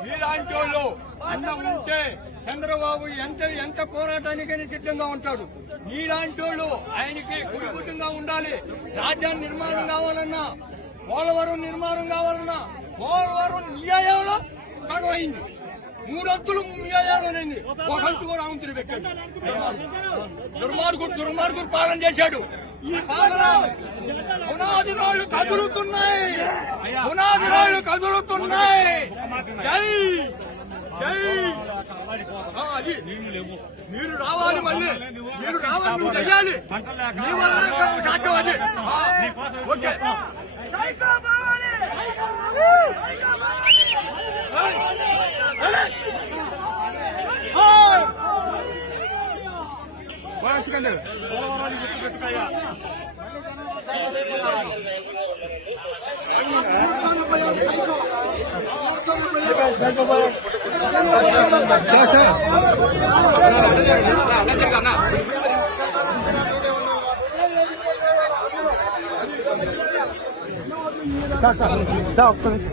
మీరాంటోళ్ళు అన్న ఉంటే చంద్రబాబు ఎంత ఎంత పోరాటానికైనా సిద్ధంగా ఉంటాడు. మీలాంటోళ్ళు ఆయనకి కుటుంబంగా ఉండాలి. రాజ్యాన్ని నిర్మాణం కావాలన్నా పోలవరం నిర్మాణం కావాలన్నా పోలవరం న్యాయంలో సగమైంది అయింది మూడొత్తులు న్యాయాలనేది ఒక హంతు కూడా అవంతులు పెట్టాడు. దుర్మార్గుడు దుర్మార్గుడు పాలన చేశాడు. ఈ పాలన పునాది రాళ్ళు కదులుతున్నాయి. పునాది రాళ్ళు కదులుతున్నాయి. జై! జై! అది. మీరు రావాలి మళ్ళీ. మీరు రావాలి నువ్వు చెయ్యాలి. వల్ల సాధ్యం అది. ఆ, ఓకే సార్ సార్ సార్ ఒక్క నిమిషం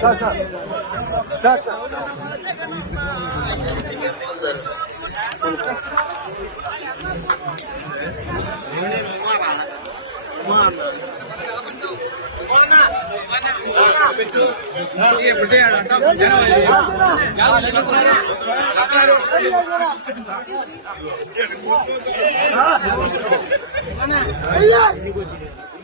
సార్ సార్ సార్ సార్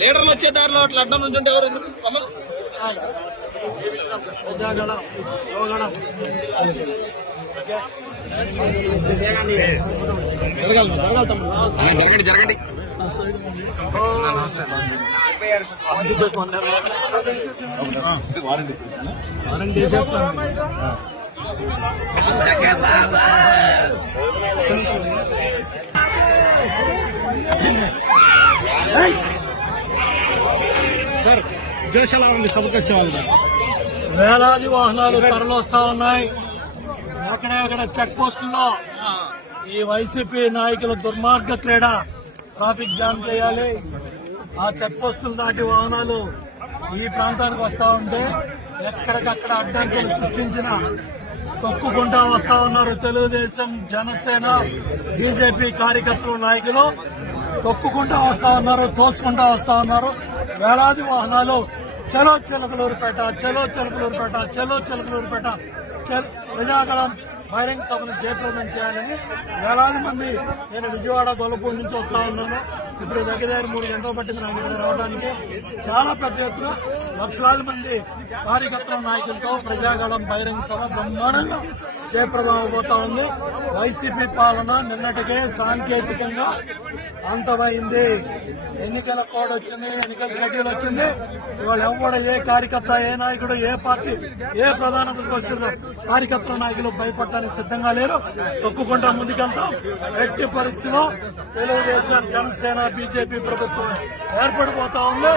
లీడర్లు వచ్చే దారిలో అట్లా అడ్డం నుంచి ఎవరు జరగండి అమ్మ? వారంటీ జరగండి సార్ జోష్ ఎలా ఉంది సభకు వచ్చేవాళ్ళు వేలాది వాహనాలు తరలిస్తా ఉన్నాయి ఎక్కడెక్కడ చెక్ పోస్టుల్లో ఈ వైసీపీ నాయకుల దుర్మార్గ క్రీడ ట్రాఫిక్ జామ్ చేయాలి. ఆ చెక్ పోస్టులు దాటి వాహనాలు ఈ ప్రాంతానికి వస్తా ఉంటే ఎక్కడికక్కడ అడ్డంకులు సృష్టించిన తొక్కుకుంటా వస్తా ఉన్నారు తెలుగుదేశం జనసేన బీజేపీ కార్యకర్తలు నాయకులు. తొక్కుకుంటా వస్తా ఉన్నారు తోసుకుంటా వస్తా ఉన్నారు. వేలాది వాహనాలు చలో చిలకలూరుపేట చలో చిలకలూరుపేట చలో చిలకలూరుపేట ప్రజాగలం బహిరంగ సభను జయప్రదం చేయాలని వేలాది మంది నేను విజయవాడ దొలపూర్ నుంచి వస్తా ఉన్నాను. ఇప్పుడు దగ్గర దగ్గర మూడు గంటలు పట్టింది నాకు ఇక్కడ రావడానికి. చాలా పెద్ద ఎత్తున లక్షలాది మంది కార్యకర్తల నాయకులతో ప్రజాగళం బహిరంగ సభ బ్రహ్మాండంగా జయప్రదం అవబోతా ఉంది. వైసీపీ పాలన నిన్నటికే సాంకేతికంగా అంతమైంది. ఎన్నికల కోడ్ వచ్చింది ఎన్నికల షెడ్యూల్ వచ్చింది. ఇవాళ ఎవడ ఏ కార్యకర్త ఏ నాయకుడు ఏ పార్టీ ఏ ప్రధాన వచ్చిందో కార్యకర్త నాయకులు భయపడటానికి సిద్ధంగా లేరు. తొక్కుకుంటా ముందుకెళ్తాం. ఎట్టి పరిస్థితిలో తెలుగుదేశం జనసేన బీజేపీ ప్రభుత్వం ఏర్పడిపోతా ఉంది.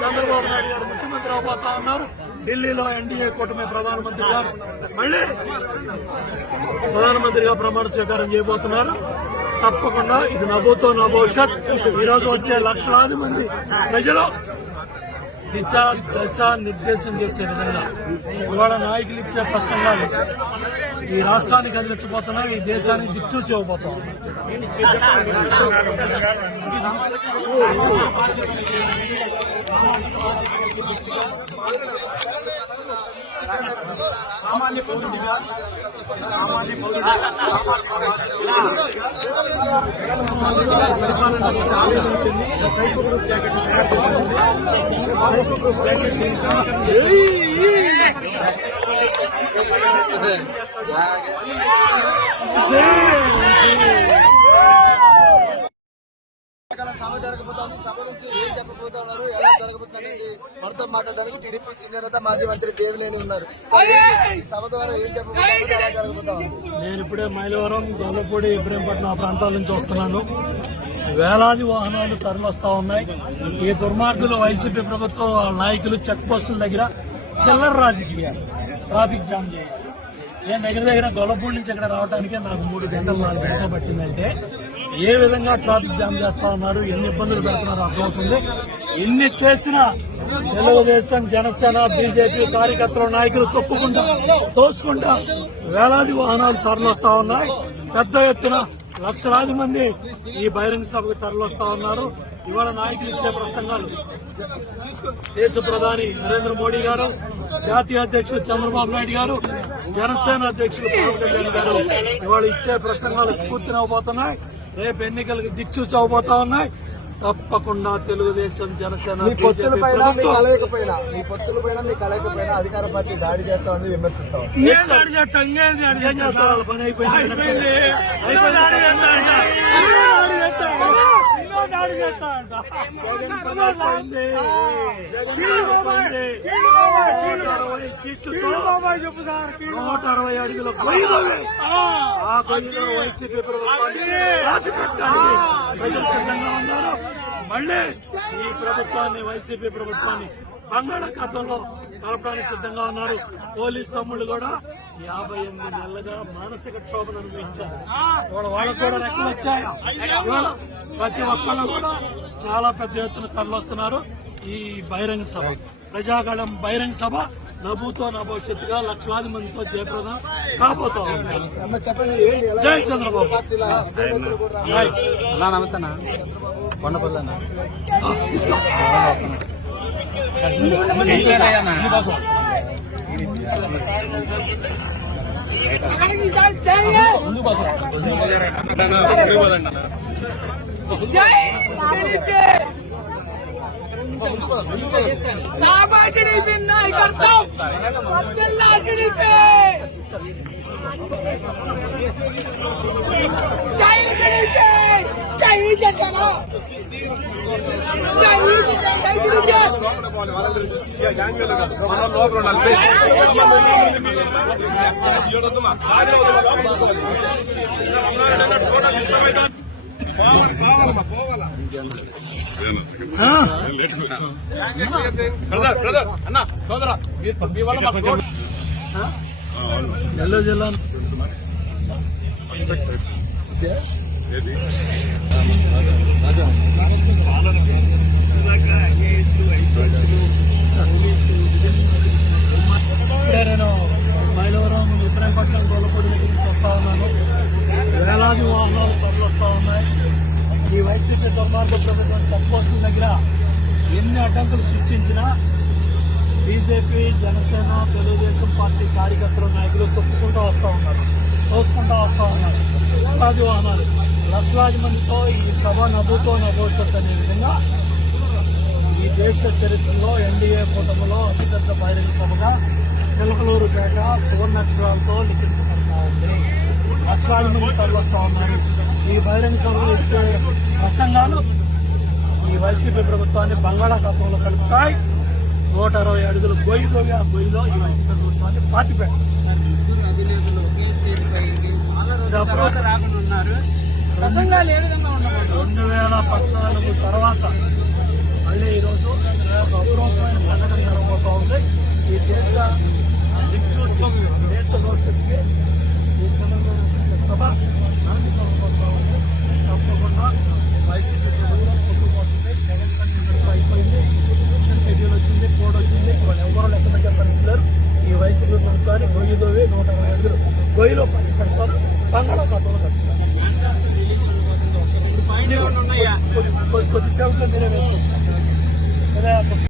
చంద్రబాబు నాయుడు గారు ముఖ్యమంత్రి అవబోతా ఉన్నారు. ఢిల్లీలో ఎన్డీఏ కూటమి ప్రధానమంత్రి గారు మళ్ళీ ప్రధానమంత్రిగా ప్రమాణ స్వీకారం చేయబోతున్నారు. తప్పకుండా ఇది నవ్వుతో నా భవిష్యత్ వచ్చే లక్షలాది మంది ప్రజలు దిశ దశ నిర్దేశం చేసే విధంగా ఇవాళ నాయకులు ఇచ్చే ప్రసంగాలు ఈ రాష్ట్రానికి అందించబోతున్నా ఈ దేశానికి దిక్చూసి సామాన్య పౌరుడిగా సామాన్య పౌరుడిగా పరిపాలన సభ జరగబోతోంది. సభ నుంచి ఏం చెప్పబోతున్నారు ఎలా జరగబోతుంది అనేది మనతో మాట్లాడడానికి టీడీపీ సీనియర్ నేత మాజీ మంత్రి దేవినేని ఉన్నారు. సభ ద్వారా ఏం చెప్పబోతున్నారు ఎలా నేను ఇప్పుడే మైలవరం గొల్లపూడి ఇబ్రహీంపట్నం ఆ ప్రాంతాల నుంచి వస్తున్నాను. వేలాది వాహనాలు తరలిస్తా ఉన్నాయి. ఈ దుర్మార్గులు వైసీపీ ప్రభుత్వం నాయకులు చెక్ పోస్టుల దగ్గర చిల్లర రాజకీయాలు ట్రాఫిక్ జామ్ చేయాలి. నేను దగ్గర దగ్గర గొల్లపూడి నుంచి ఇక్కడ రావడానికి నాకు మూడు గంటలు నాలుగు గంటలు పట్టిందంటే ఏ విధంగా ట్రాఫిక్ జామ్ చేస్తా ఉన్నారు ఎన్ని ఇబ్బందులు పెడుతున్నారో అర్థమవుతుంది. ఎన్ని చేసినా తెలుగుదేశం జనసేన బీజేపీ కార్యకర్తలు నాయకులు తొక్కుకుంటా తోసుకుంటా వేలాది వాహనాలు తరలిస్తా ఉన్నాయి. పెద్ద ఎత్తున లక్షలాది మంది ఈ బహిరంగ సభకు తరలిస్తా ఉన్నారు. ఇవాళ నాయకులు ఇచ్చే ప్రసంగాలు. దేశ ప్రధాని నరేంద్ర మోడీ గారు జాతీయ అధ్యక్షుడు చంద్రబాబు నాయుడు గారు జనసేన అధ్యక్షుడు పవన్ కళ్యాణ్ గారు ఇవాళ ఇచ్చే ప్రసంగాలు స్ఫూర్తినవ్వబోతున్నాయి రేపు ఎన్నికలకు దిక్చూచి అవబోతా ఉన్నాయి. తప్పకుండా తెలుగుదేశం జనసేన మీ పొత్తుల బీజేపీ పైన మీ ప్రభుత్వం. కలయిక పైన మీ పొత్తుల పైన మీ కలయిక పైన అధికార పార్టీ దాడి చేస్తా ఉంది విమర్శిస్తా పని అయిపోయింది. అయిపోయింది. సీట్లతో నూట అరవై అడుగుల ఆ గొయ్యిలో వైసీపీ ప్రభుత్వం ప్రజలు సిద్ధంగా ఉన్నారు మళ్ళీ ఈ ప్రభుత్వాన్ని వైసీపీ ప్రభుత్వాన్ని బంగాళాఖాతంలో కలపడానికి సిద్ధంగా ఉన్నారు. పోలీస్ తమ్ముళ్ళు కూడా యాభై ఎనిమిది నెలలుగా మానసిక క్షోభను అనుభవించారు. వాళ్ళకు కూడా రెక్కలు వచ్చాయి. ప్రతి ఒక్కళ్ళు కూడా చాలా పెద్ద ఎత్తున తరలిస్తున్నారు. ఈ బహిరంగ సభ ప్రజాగళం బహిరంగ సభ. నవ్వుతో నా భవిష్యత్తుగా లక్షలాది మందితో జయప్రదం కాబోతా ఉంది అన్న చెప్పండి ఏంటి ఎలా జై చంద్రబాబు పార్టీల అభ్యర్థులు కూడా హాయ్. తీసుకో. టీడీపీ నాయకత్వం మద్దెల్లా టీడీపీ జై టీడీపీ జై జగన్ జై జగన్ జై టీడీపీ నెల్లూరు జిల్లా ఇప్పుడే నేను మైలవరం ఇబ్రాహీంపట్నం గోలపూడి దగ్గర నుంచి వస్తా ఉన్నాను. వేలాది వాహనాలు తరలిస్తూ ఉన్నాయి. ఈ వైసీపీ దుర్మార్గ ప్రభుత్వం తక్కువ దగ్గర ఎన్ని అడ్డంకులు సృష్టించినా బీజేపీ జనసేన తెలుగుదేశం పార్టీ కార్యకర్తల నాయకులు తొక్కుకుంటూ వస్తూ ఉన్నారు. తోసుకుంటూ వస్తూ ఉన్నారు. వేలాది వాహనాలు. లక్షలాది మందితో ఈ సభ నవ్వుతో నవ్వుతుంది అనే విధంగా ఈ దేశ చరిత్రలో ఎన్డీఏ కూటమిలో అతిపెద్ద బహిరంగ సభగా చిలకలూరుపేట సువర్ణాక్షరాలతో లిఖించబడతా ఉంది లక్షలాది మంది తరలిస్తా ఉన్నారు ఈ బహిరంగ సభలు ఇచ్చే ప్రసంగాలు ఈ వైసీపీ ప్రభుత్వాన్ని బంగాళాఖాతంలో కలుపుతాయి నూట అరవై అడుగుల గొయ్యి గొయ్యి ఆ గొయ్యిలో ఈ వైసీపీ ప్రభుత్వాన్ని పాతిపెట్టారు ప్రసంగాలు రెండు వేల పద్నాలుగు తర్వాత మళ్ళీ ఈరోజు ఒక అపూర్వమైన సంఘటన జరగబోతా ఉంది ఈ దేశ దేశ భవిష్యత్తుకి ఈ తప్పకుండా